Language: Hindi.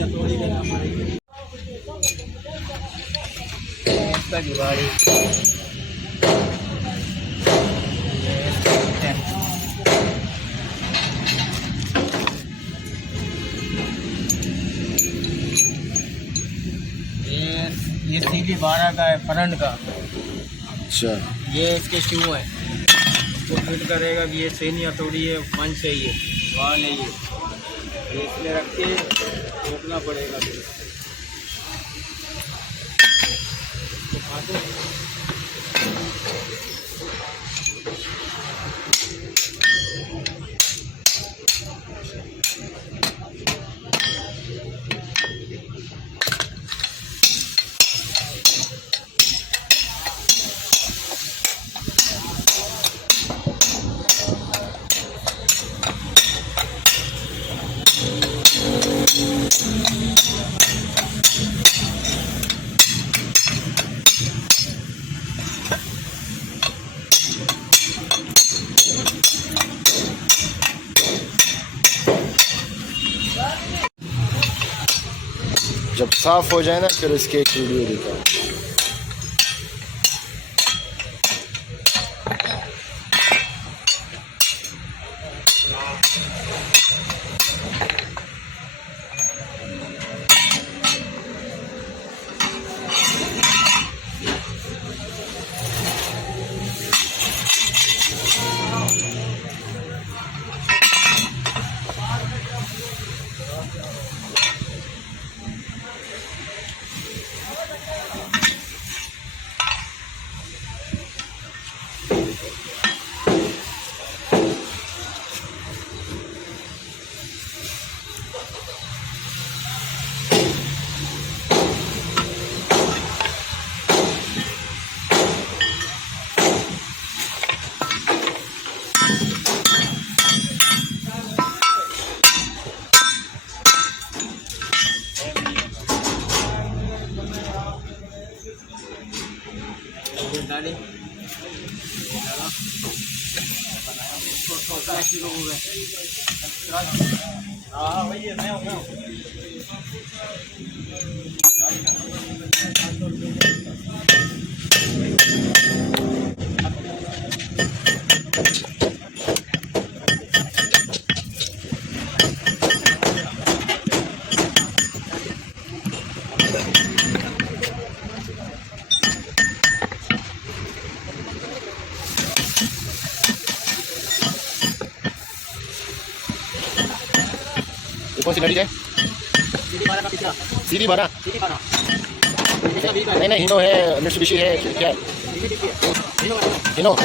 हथौड़ी देना पड़ेगी। इसका जुगाड़ी ये सीधी 12 का है फ्रंट का। अच्छा, ये इसके शू है, तो फिट करेगा कि ये सेनी हथौड़ी है, पंच है, ये बाल है, ये इसमें रख के रोकना पड़ेगा। फिर जब साफ हो जाए ना फिर इसके एक वीडियो दिखाओ। डाली किलो हो गए। हाँ वही है, मैं हूँ। कौन सी गाड़ी है? सीधी 12। नहीं नहीं, हीनो है, मित्सुबिशी है, क्या है? हीनो।